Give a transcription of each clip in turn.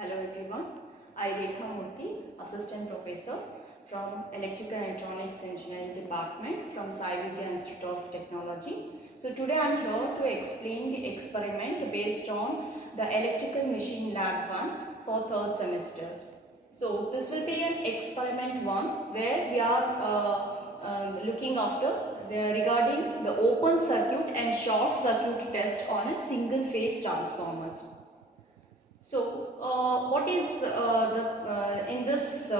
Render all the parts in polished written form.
Hello everyone, I Rekha Murthy, Assistant Professor from Electrical and Electronics Engineering Department from Sai Vidya Institute of Technology. So today I am here to explain the experiment based on the Electrical Machine Lab 1 for 3rd semester. So this will be an experiment 1 where we are looking after regarding the open circuit and short circuit test on a single phase transformers. So, what is in this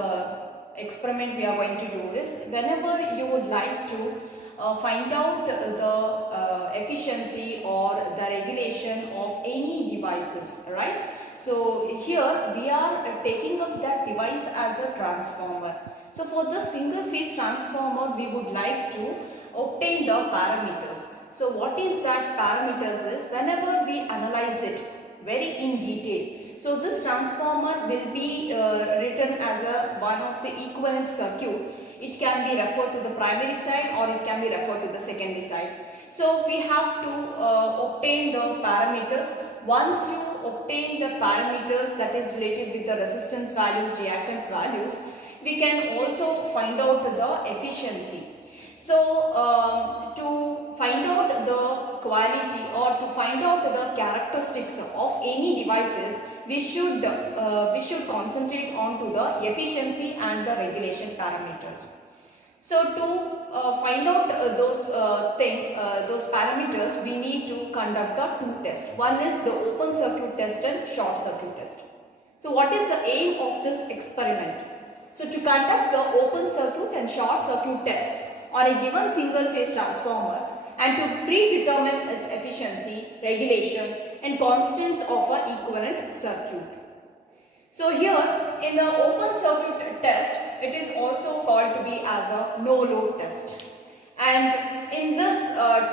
experiment we are going to do is, whenever you would like to find out the efficiency or the regulation of any devices, right? So here we are taking up that device as a transformer. So for the single phase transformer, we would like to obtain the parameters. So what is that parameters is, whenever we analyze it very in detail. So this transformer will be written as a one of the equivalent circuit. It can be referred to the primary side or it can be referred to the secondary side. So we have to obtain the parameters. Once you obtain the parameters that is related with the resistance values, reactance values, we can also find out the efficiency. So to find out the quality or to find out the characteristics of any devices, we should concentrate on to the efficiency and the regulation parameters. So to find out those parameters, we need to conduct the two tests. One is the open circuit test and short circuit test. So what is the aim of this experiment? So to conduct the open circuit and short circuit tests on a given single phase transformer and to predetermine its efficiency, regulation and constants of an equivalent circuit. So here in the open circuit test, it is also called to be as a no load test. And in this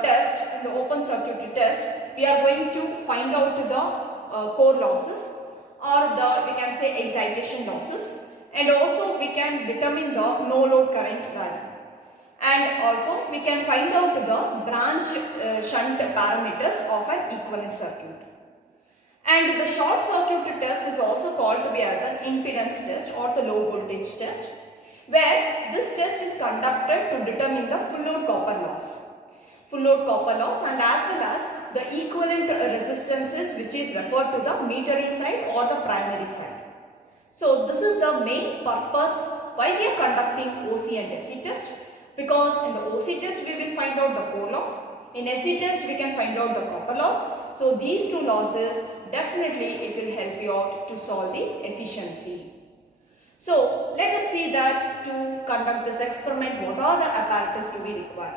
test, in the open circuit test, we are going to find out the core losses or the, we can say, excitation losses, and also we can determine the no load current value. And also we can find out the branch shunt parameters of an equivalent circuit. And the short circuit test is also called to be as an impedance test or the low voltage test, where this test is conducted to determine the full load copper loss. Full load copper loss and as well as the equivalent resistances which is referred to the metering side or the primary side. So this is the main purpose why we are conducting OC and SC test, because in the OC test we will find out the core loss, in SC test we can find out the copper loss. So these two losses, definitely it will help you out to solve the efficiency. So let us see that to conduct this experiment, what are the apparatus to be required.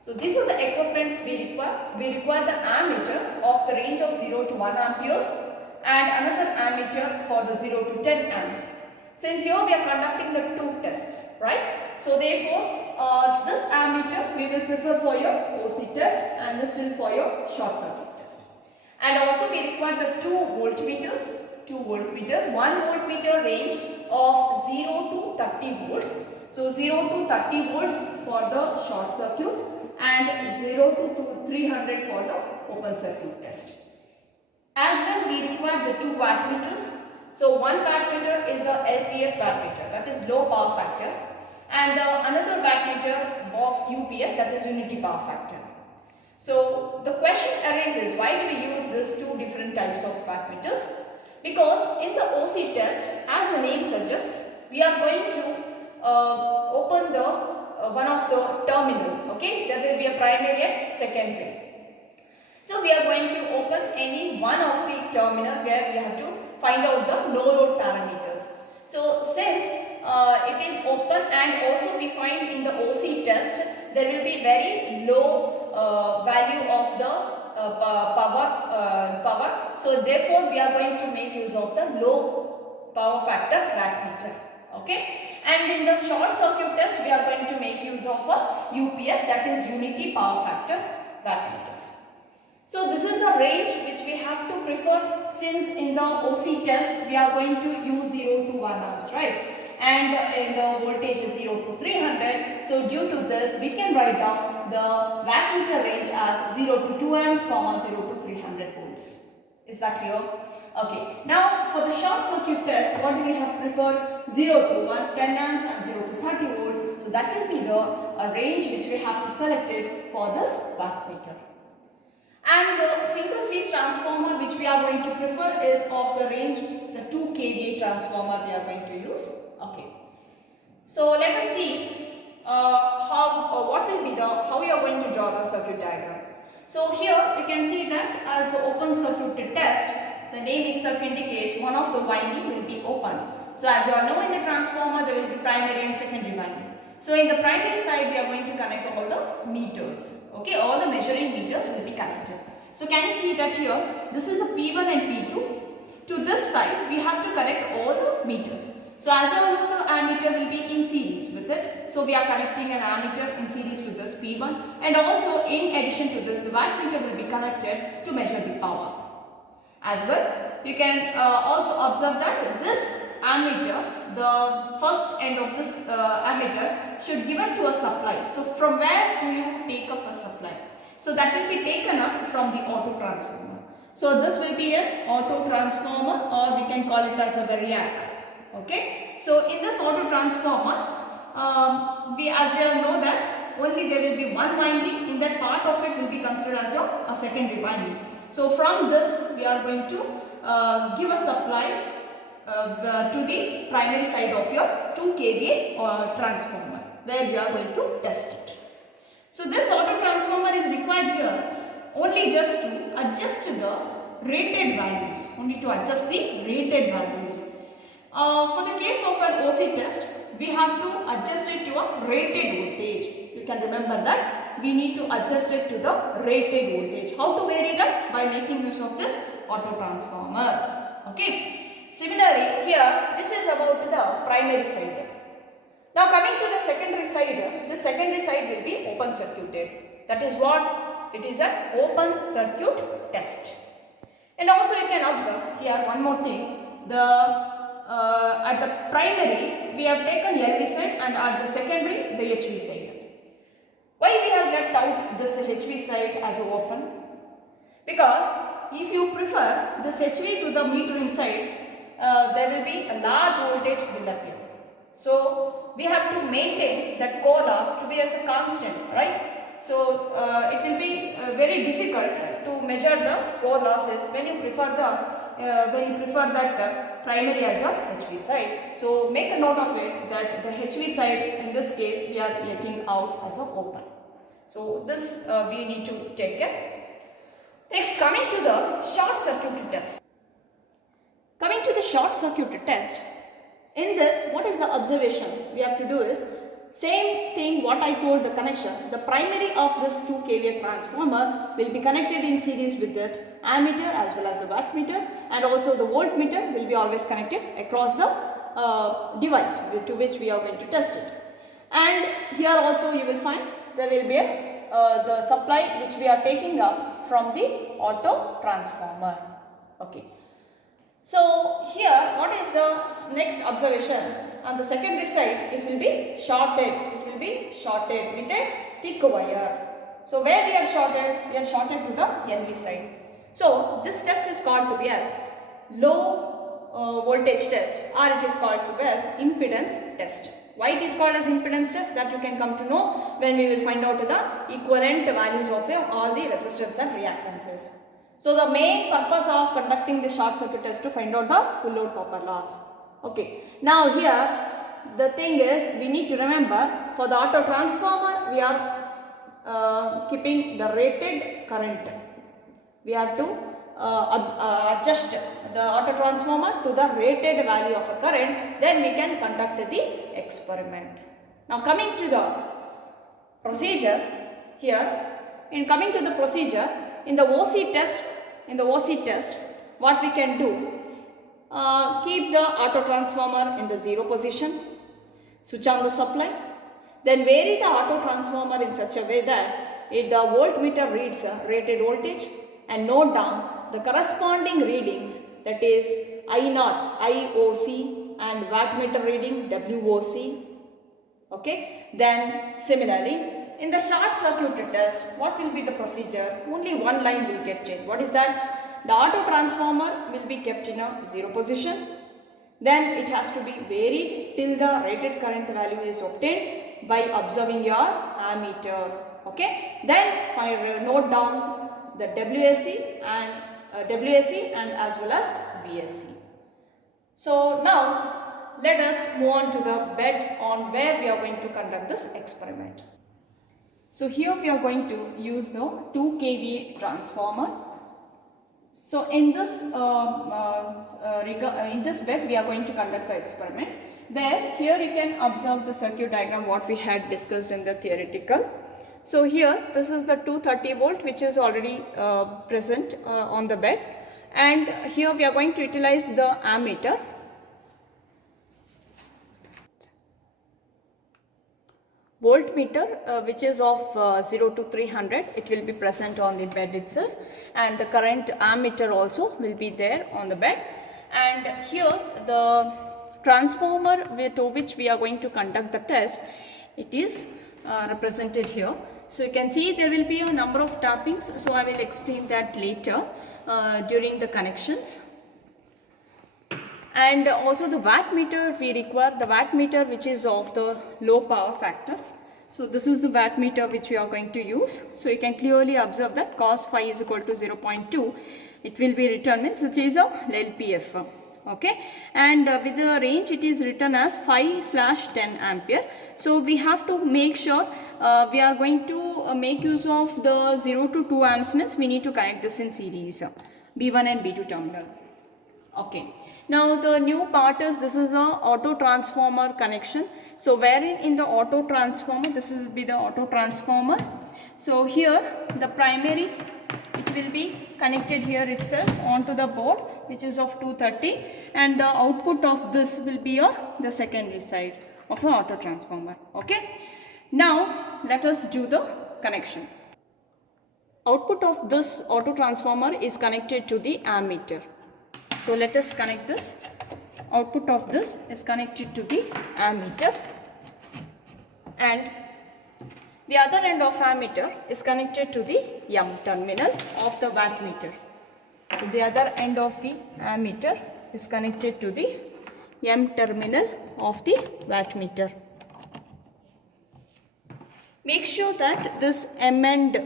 So these are the equipments we require. We require the ammeter of the range of 0 to 1 amperes and another ammeter for the 0 to 10 amps. Since here we are conducting the two tests, right? So therefore, this ammeter we will prefer for your OC test and this will for your short circuit test. And also we require the two voltmeters. 1 voltmeter range of 0 to 30 volts. So 0 to 30 volts for the short circuit and 0 to 300 for the open circuit test. As well we require the two wattmeters. So one wattmeter is a LPF wattmeter, that is low power factor, and another wattmeter of UPF, that is unity power factor. So the question arises, why do we use these two different types of wattmeters? Because in the OC test, as the name suggests, we are going to open the one of the terminal. Okay, there will be a primary and secondary. So we are going to open any one of the terminal where we have to find out the no load parameters. So since it is open and also we find in the OC test there will be very low value of the power. So therefore we are going to make use of the low power factor wattmeter. Okay, and in the short circuit test we are going to make use of a UPF, that is unity power factor wattmeters. So this is the range which we have to prefer, since in the OC test we are going to use 0 to 1 amps, right? And in the voltage is 0 to 300. So due to this we can write down the wattmeter range as 0 to 2 amps, 0 to 300 volts. Is that clear? Okay, now for the short circuit test, what do we have preferred? 0 to 1, 10 amps and 0 to 30 volts. So that will be the range which we have to select it for this wattmeter. And the single phase transformer which we are going to prefer is of the range, the 2 kVA transformer we are going to use. Okay. So let us see how we are going to draw the circuit diagram. So here you can see that as the open circuit test, the name itself indicates one of the winding will be open. So as you all know, in the transformer there will be primary and secondary winding. So in the primary side we are going to connect all the meters. Okay, all the measuring meters will be connected. So can you see that here, this is a P1 and P2. To this side we have to connect all the meters. So as you all know, the ammeter will be in series with it. So we are connecting an ammeter in series to this P1, and also in addition to this, the wattmeter will be connected to measure the power. As well, you can also observe that this ammeter, the first end of this ammeter should given to a supply. So from where do you take up a supply? So that will be taken up from the auto transformer. So this will be an auto transformer, or we can call it as a variac. Okay, so in this auto transformer, we all know that only there will be one winding. In that part of it will be considered as a secondary winding. So from this we are going to give a supply to the primary side of your 2 kVA transformer, where we are going to test it. So this auto transformer is required here only just to adjust the rated values, for the case of an OC test, we have to adjust it to a rated voltage. You can remember that we need to adjust it to the rated voltage. How to vary that? By making use of this auto transformer. Okay. Similarly, here this is about the primary side. Now coming to the secondary side, the secondary side will be open circuited. That is what? It is an open circuit test. And also you can observe here one more thing. At the primary we have taken LV side, and at the secondary the HV side. Why we have left out this HV side as open? Because if you prefer this HV to the metering side, there will be a large voltage will appear. So we have to maintain that core loss to be as a constant, right? So it will be very difficult to measure the core losses when you prefer that primary as a HV side. So make a note of it that the HV side in this case we are letting out as a open. So this we need to take care. Next, coming to the short circuit test. Coming to the short circuit test, in this what is the observation we have to do is same thing what I told the connection. The primary of this 2 kVA transformer will be connected in series with that ammeter as well as the wattmeter, and also the voltmeter will be always connected across the device to which we are going to test it. And here also you will find there will be the supply which we are taking up from the auto transformer. Okay. So here what is the next observation? On the secondary side it will be shorted. It will be shorted with a thick wire. So where we have shorted? We have shorted to the LV side. So this test is called to be as low voltage test, or it is called to be as impedance test. Why it is called as impedance test? That you can come to know when we will find out the equivalent values of all the resistance and reactances. So the main purpose of conducting the short circuit test to find out the full load copper loss. Okay. Now here the thing is we need to remember for the auto transformer we are keeping the rated current. We have to adjust the auto transformer to the rated value of a current, then we can conduct the experiment. Now coming to the procedure here, in coming to the procedure, in the OC test, what we can do, keep the auto transformer in the 0 position, switch on the supply, then vary the auto transformer in such a way that if the voltmeter reads a rated voltage, and note down the corresponding readings, that is I0, IOC, and wattmeter reading WOC. Okay. Then similarly in the short circuit test, what will be the procedure? Only one line will get changed. What is that? the auto transformer will be kept in a 0 position. Then it has to be varied till the rated current value is obtained by observing your ammeter. Okay. Then note down the WSC and as well as VSC. So now let us move on to the bed on where we are going to conduct this experiment. So here we are going to use the 2 kVA transformer. So in this bed we are going to conduct the experiment, where here you can observe the circuit diagram what we had discussed in the theoretical. So here this is the 230 volt which is already present on the bed, and here we are going to utilize the ammeter. Voltmeter which is of 0 to 300, it will be present on the bed itself, and the current ammeter also will be there on the bed. And here the transformer to which we are going to conduct the test, it is represented here. So you can see there will be a number of tappings, so I will explain that later during the connections. And also the wattmeter, we require the wattmeter which is of the low power factor. So this is the wattmeter which we are going to use. So you can clearly observe that cos phi is equal to 0.2. It will be written, means it is a LPF. Okay, and with the range it is written as 5/10 ampere. So we have to make sure we are going to make use of the 0 to 2 amps, means we need to connect this in series, B1 and B2 terminal. Okay. Now the new part is, this is a auto transformer connection. So wherein in the auto transformer, this will be the auto transformer. So here the primary, it will be connected here itself onto the board which is of 230, and the output of this will be the secondary side of an auto transformer. Okay. Now let us do the connection. Output of this auto transformer is connected to the ammeter. So let us connect this. Output of this is connected to the ammeter, and the other end of ammeter is connected to the M terminal of the wattmeter. So the other end of the ammeter is connected to the M terminal of the wattmeter. Make sure that this M and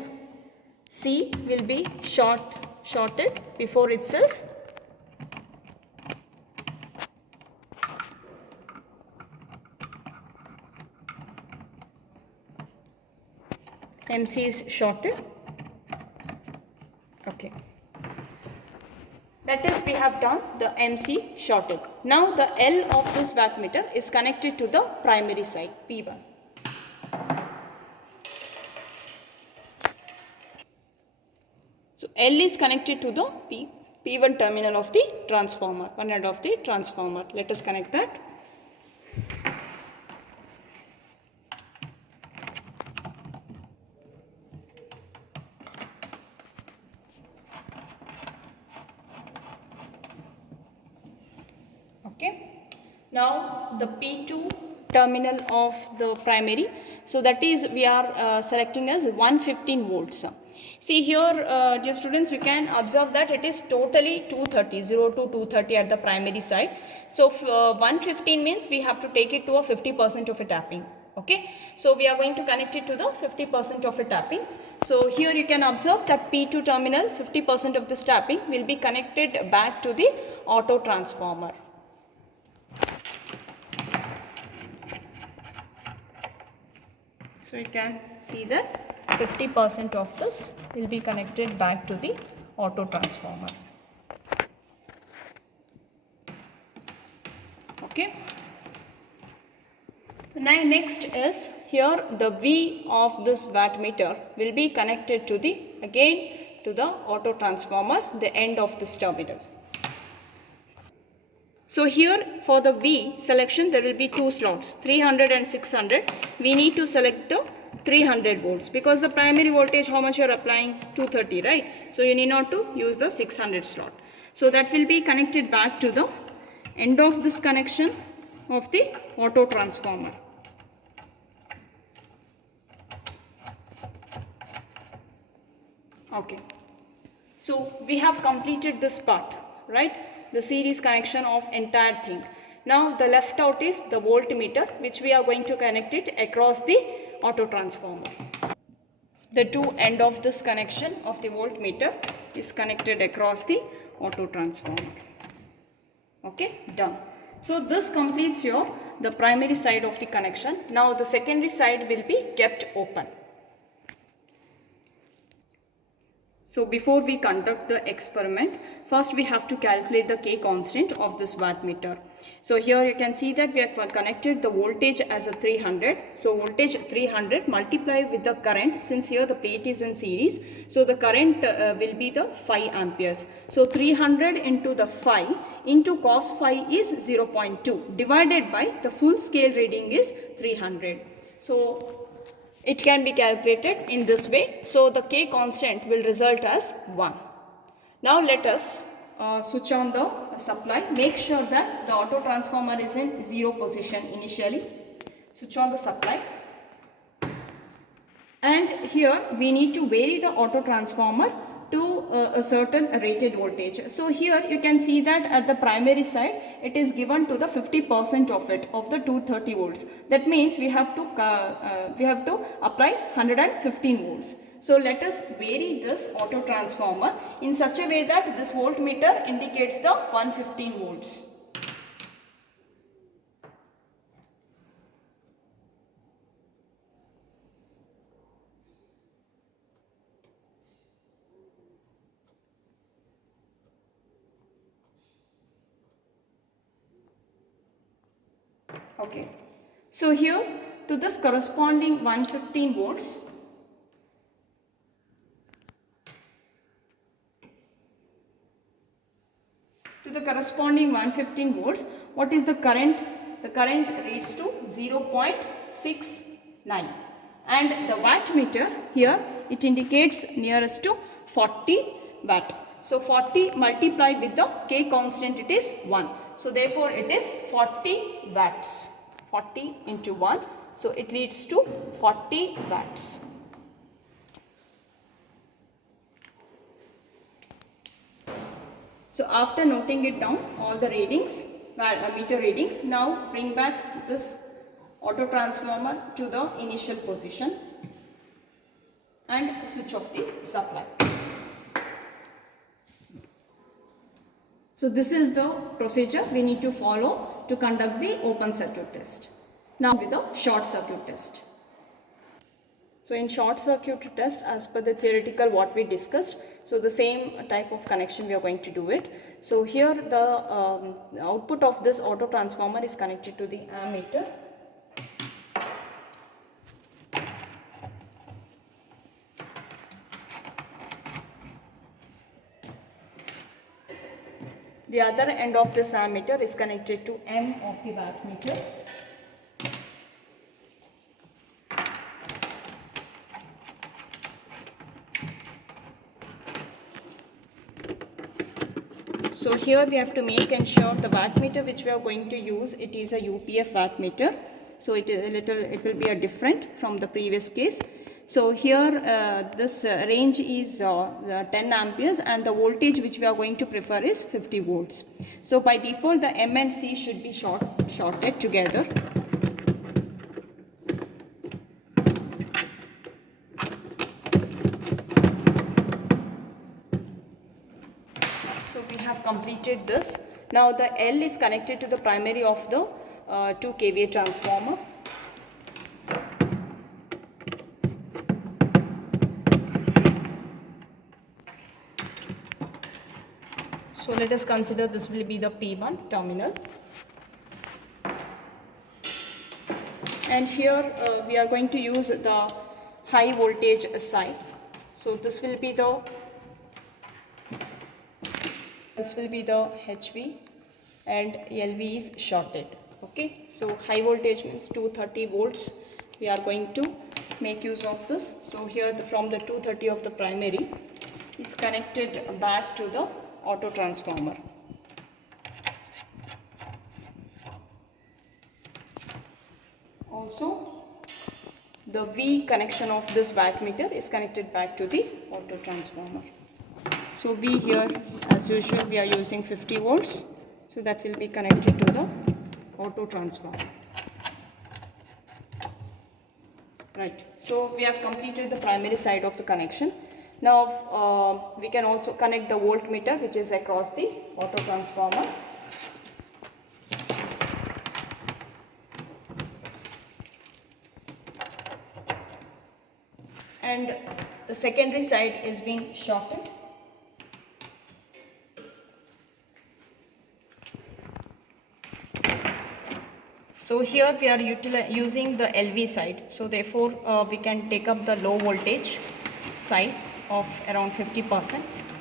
C will be shorted before itself. MC is shorted. Okay. That is, we have done the MC shorted. Now the L of this wattmeter is connected to the primary side, P1. So L is connected to the P1 terminal of the transformer, one end of the transformer. Let us connect that. Okay. Now the P2 terminal of the primary, so that is we are selecting as 115 volts. See here, dear students, you can observe that it is totally 230, 0 to 230 at the primary side. So 115 means we have to take it to a 50% of a tapping. Okay, so we are going to connect it to the 50% of a tapping. So here you can observe that P2 terminal, 50% of this tapping will be connected back to the auto transformer. So you can see that 50% of this will be connected back to the auto transformer. Okay. Now next is here the V of this wattmeter will be connected to the to the auto transformer, the end of this terminal. So here for the V selection there will be two slots, 300 and 600. We need to select the 300 volts because the primary voltage how much you are applying, 230, right? So you need not to use the 600 slot. So that will be connected back to the end of this connection of the auto transformer. Okay. So we have completed this part, right? The series connection of entire thing. Now the left out is the voltmeter, which we are going to connect it across the auto transformer. The two end of this connection of the voltmeter is connected across the auto transformer. Okay, done. So this completes the primary side of the connection. Now the secondary side will be kept open. So before we conduct the experiment, first we have to calculate the K constant of this wattmeter. So here you can see that we have connected the voltage as a 300. So voltage 300 multiplied with the current, since here the plate is in series. So the current will be the 5 amperes. So 300 into the 5 into cos phi is 0.2 divided by the full scale reading is 300. So it can be calculated in this way. So the K constant will result as 1. Now let us switch on the supply. Make sure that the auto transformer is in 0 position initially. Switch on the supply. And here we need to vary the auto transformer to a certain rated voltage. So here you can see that at the primary side it is given to the 50% of it, of the 230 volts. That means we have to apply 115 volts. So let us vary this auto transformer in such a way that this voltmeter indicates the 115 volts. Okay, so here to this corresponding 115 volts, what is the current? The current reads to 0.69 and the wattmeter here it indicates nearest to 40 watt. So 40 multiplied with the K constant it is 1. So therefore it is 40 watts. 40 into 1. So it leads to 40 watts. So after noting it down, all the readings, meter readings, now bring back this auto transformer to the initial position and switch off the supply. So this is the procedure we need to follow to conduct the open circuit test. Now with the short circuit test. So in short circuit test, as per the theoretical what we discussed, so the same type of connection we are going to do it. So here the output of this auto transformer is connected to the ammeter. The other end of this ammeter is connected to M of the wattmeter. So here we have to make ensure the wattmeter which we are going to use, it is a UPF wattmeter. So it is it will be a different from the previous case. So here this range is 10 amperes and the voltage which we are going to prefer is 50 volts. So by default the M and C should be shorted together. So we have completed this. Now the L is connected to the primary of the 2 kVA transformer. So let us consider this will be the P1 terminal. And here we are going to use the high voltage side. So this will be the HV and LV is shorted. Okay, so high voltage means 230 volts. We are going to make use of this. So here from the 230 of the primary is connected back to the auto transformer. Also the V connection of this wattmeter is connected back to the auto transformer. So we here, as usual, we are using 50 volts. So that will be connected to the auto transformer. Right. So we have completed the primary side of the connection. Now we can also connect the voltmeter, which is across the auto transformer. And the secondary side is being shorted. So here we are using the LV side. So therefore we can take up the low voltage side of around 50%.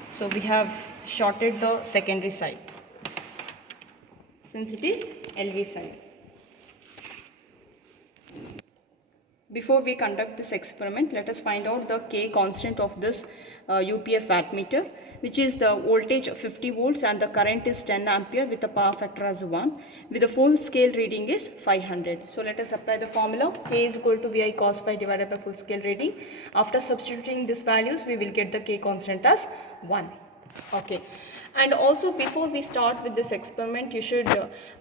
So we have shorted the secondary side since it is LV side. Before we conduct this experiment, let us find out the K constant of this UPF wattmeter, which is the voltage of 50 volts and the current is 10 ampere with the power factor as 1, with the full scale reading is 500. So let us apply the formula. K is equal to VI cos phi divided by full scale reading. After substituting these values, we will get the K constant as 1. Okay. And also, before we start with this experiment, you should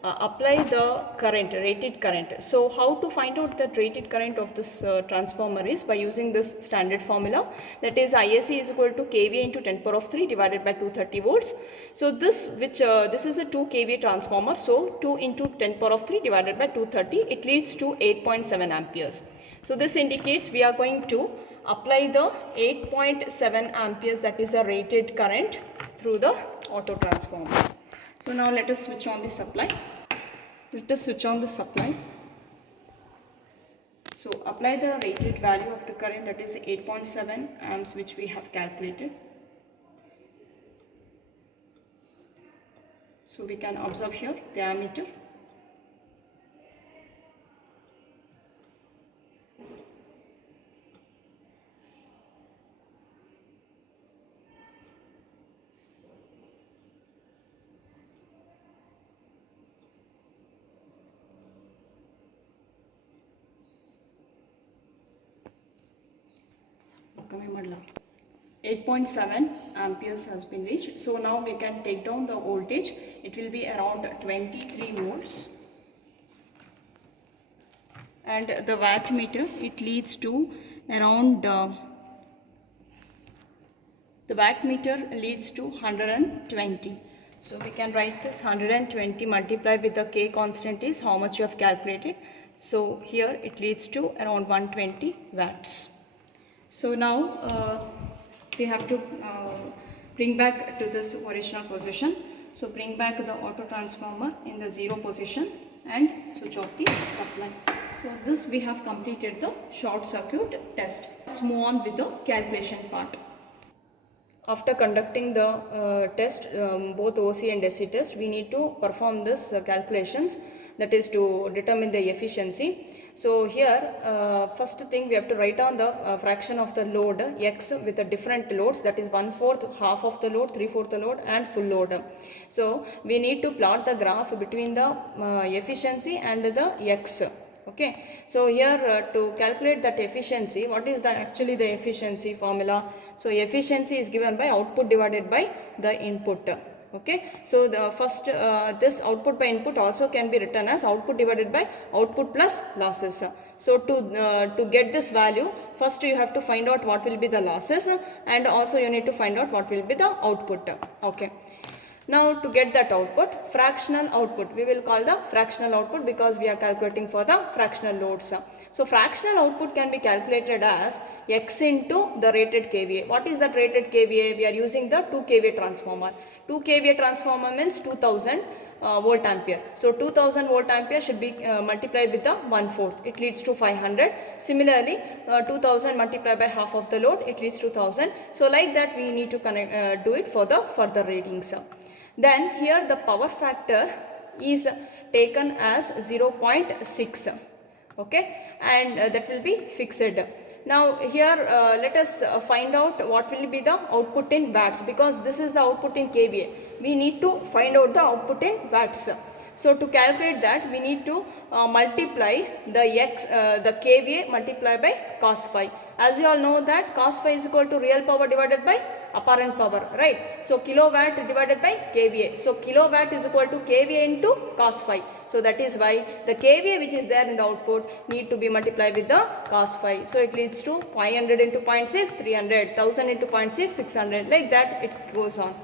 apply the current, rated current. So how to find out the rated current of this transformer is by using this standard formula, that is ISC is equal to kVA into 10 power of 3 divided by 230 volts. So this is a 2 kVA transformer, so 2 into 10 power of 3 divided by 230, it leads to 8.7 amperes. So this indicates we are going to apply the 8.7 amperes, that is a rated current, through the auto transformer. So now let us switch on the supply. So apply the rated value of the current, that is 8.7 amps, which we have calculated. So we can observe here the ammeter. कमी म्हटलं 8.7 amperes has been reached. So now we can take down the voltage. It will be around 23 volts. And the wattmeter, it leads to around the wattmeter leads to 120. So we can write this 120 multiplied with the K constant is how much you have calculated. So here it leads to around 120 watts. So now we have to bring back to this original position. So bring back the auto transformer in the 0 position and switch off the supply. So this we have completed the short circuit test. Let's move on with the calculation part. After conducting the test, both OC and SC test, we need to perform this calculations, that is to determine the efficiency. So here first thing we have to write down the fraction of the load X with the different loads, that is 1/4, half of the load, 3/4 the load and full load. So we need to plot the graph between the efficiency and the X. Okay, so here to calculate that efficiency, what is the actually the efficiency formula? So efficiency is given by output divided by the input. Okay, so the first this output by input also can be written as output divided by output plus losses. So to get this value, first you have to find out what will be the losses, and also you need to find out what will be the output. Okay. Now to get that output, fractional output, we will call the fractional output because we are calculating for the fractional loads. So fractional output can be calculated as X into the rated kVA. What is that rated kVA? We are using the 2 kVA transformer. 2 kVA transformer means 2000 volt ampere. So 2000 volt ampere should be multiplied with the 1/4. It leads to 500. Similarly, 2000 multiplied by half of the load, it leads to 1000. So like that we need to do it for the further readings. Then here the power factor is taken as 0.6. Okay, and that will be fixed. Now here let us find out what will be the output in watts, because this is the output in kVA. We need to find out the output in watts. So to calculate that, we need to multiply the kVA multiplied by cos phi. As you all know that cos phi is equal to real power divided by apparent power, right? So kilowatt divided by kVA. So kilowatt is equal to kVA into cos phi. So that is why the kVA which is there in the output need to be multiplied with the cos phi. So it leads to 500 into 0.6, 300, 1000 into 0.6, 600, like that it goes on.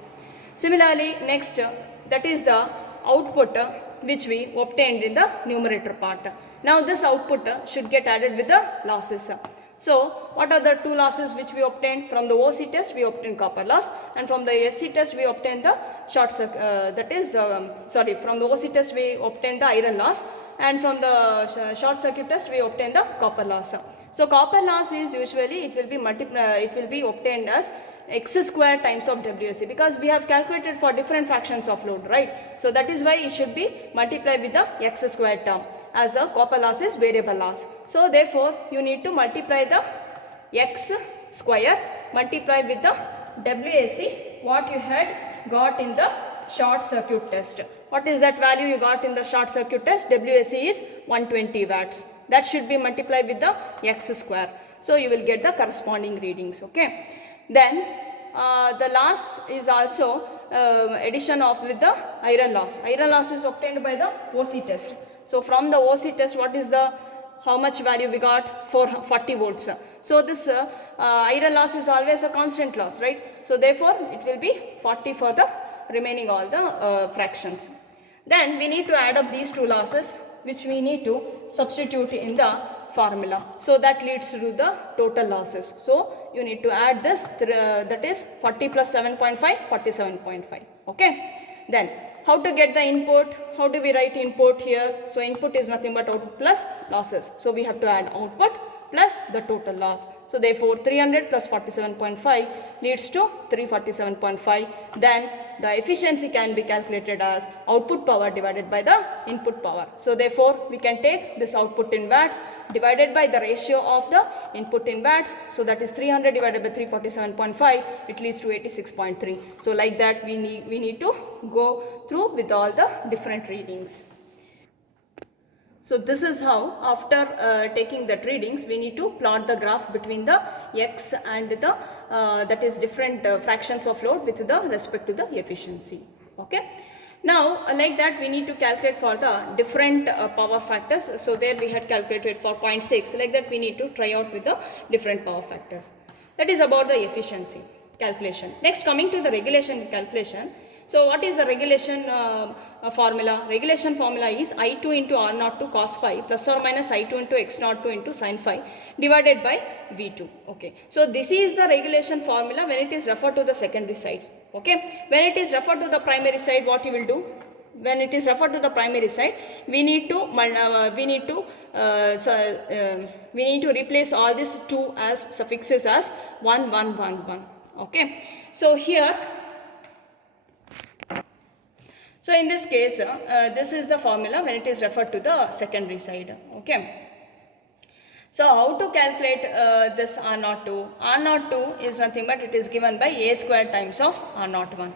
Similarly, next that is the output which we obtained in the numerator part. Now this output should get added with the losses. So what are the two losses which we obtained? From the OC test we obtained copper loss, and from the SC test we obtained the from the OC test we obtained the iron loss, and from the short circuit test we obtained the copper loss. So copper loss is usually it will be obtained as x square times of WSC, because we have calculated for different fractions of load, right? So that is why it should be multiplied with the x square term, as the copper loss is variable loss. So therefore you need to multiply the x square multiply with the WSC what you had got in the short circuit test. What is that value you got in the short circuit test? WSC is 120 watts. That should be multiplied with the x square. So you will get the corresponding readings, okay? Then the loss is also addition of with the iron loss. Iron loss is obtained by the OC test. So from the OC test, what is the how much value we got? 40 volts. So this iron loss is always a constant loss, right? So therefore it will be 40 for the remaining all the fractions. Then we need to add up these two losses, which we need to substitute in the formula. So that leads to the total losses. So you need to add this, that is 40 plus 7.5, 47.5. Okay. Then how to get the input? How do we write input here? So input is nothing but output plus losses. So we have to add output plus the total loss. So therefore 300 plus 47.5 leads to 347.5. Then the efficiency can be calculated as output power divided by the input power. So therefore we can take this output in watts divided by the ratio of the input in watts. So that is 300 divided by 347.5, it leads to 86.3. So like that we need to go through with all the different readings. So this is how after taking that readings we need to plot the graph between the x and the that is different fractions of load with the respect to the efficiency. Okay. Now like that we need to calculate for the different power factors. So there we had calculated for 0.6, like that we need to try out with the different power factors. That is about the efficiency calculation. Next, coming to the regulation calculation. So what is the regulation formula? Regulation formula is I2 into R02 cos phi plus or minus I2 into X02 into sin phi divided by V2. Okay. So this is the regulation formula when it is referred to the secondary side. Okay. When it is referred to the primary side, what you will do? When it is referred to the primary side, we need to replace all these 2 as suffixes as 1, 1, 1, 1. Okay. So here. So in this case, this is the formula when it is referred to the secondary side. Okay. So how to calculate this R02? R02 is nothing but it is given by a square times of R01.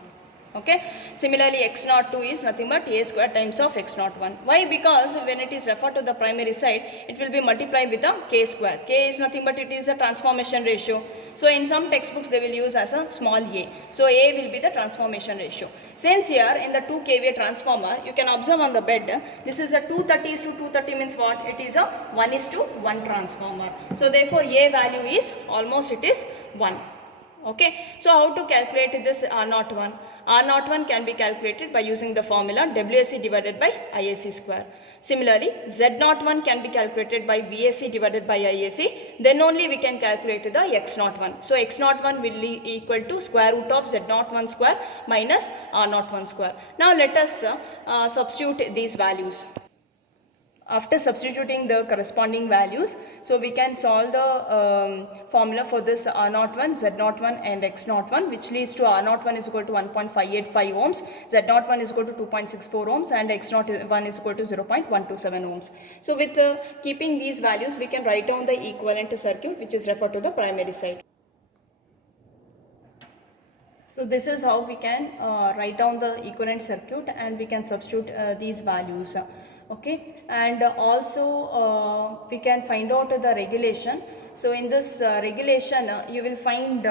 Okay. Similarly, X02 is nothing but a square times of X01. Why? Because when it is referred to the primary side, it will be multiplied with the k square. K is nothing but it is a transformation ratio. So in some textbooks they will use as a small a. So a will be the transformation ratio. Since here in the 2 kVA transformer, you can observe on the bed, this is a 230 is to 230 means what? It is a 1 is to 1 transformer. So therefore a value is almost it is 1. Okay. So how to calculate this R01? R01 can be calculated by using the formula WSC divided by IAC square. Similarly, Z01 can be calculated by VAC divided by IAC. Then only we can calculate the X01. So X01 will be equal to square root of Z01 square minus R01 square. Now let us substitute these values. After substituting the corresponding values, so we can solve the formula for this R01, Z01 and X01, which leads to R01 is equal to 1.585 ohms, Z01 is equal to 2.64 ohms and X01 is equal to 0.127 ohms. So with keeping these values, we can write down the equivalent circuit which is referred to the primary side. So this is how we can write down the equivalent circuit and we can substitute these values. Okay, and also we can find out the regulation. So in this regulation, you will find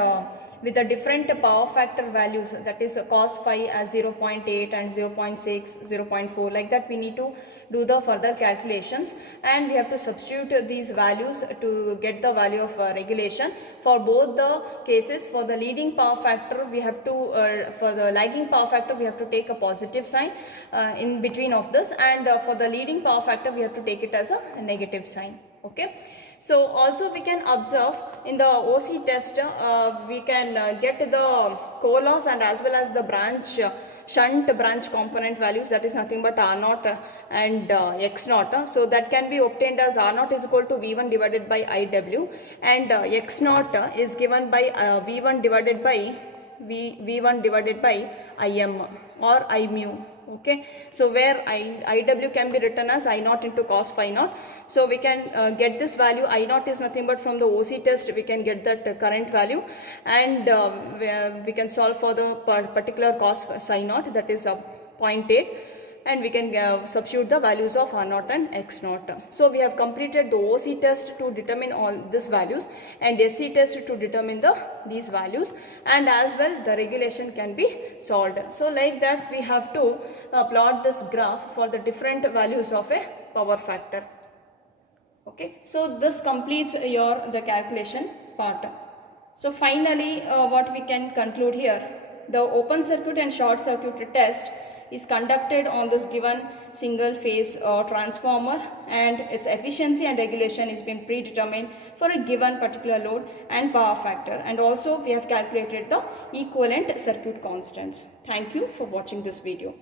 with the different power factor values, that is cos phi as 0.8 and 0.6, 0.4, like that we need to do the further calculations, and we have to substitute these values to get the value of regulation. For both the cases, for the leading power factor we have to, for the lagging power factor we have to take a positive sign in between of this, and for the leading power factor we have to take it as a negative sign. Okay. So also we can observe in the OC test, we can get the core loss and as well as the branch shunt branch component values, that is nothing but R0 and X0. So that can be obtained as R0 is equal to V1 divided by IW, and X0 is given by V1 divided by V1 divided by IM or I mu. Okay, so where IW can be written as I0 into cos phi naught. So we can get this value. I0 is nothing but from the OC test we can get that current value, and we can solve for the particular cos psi naught, that is 0.8, and we can substitute the values of R0 and X0. So we have completed the OC test to determine all these values and SC test to determine these values, and as well the regulation can be solved. So like that we have to plot this graph for the different values of a power factor. Okay, so this completes the calculation part. So finally what we can conclude here, the open circuit and short circuit test is conducted on this given single phase transformer, and its efficiency and regulation is being predetermined for a given particular load and power factor, and also we have calculated the equivalent circuit constants. Thank you for watching this video.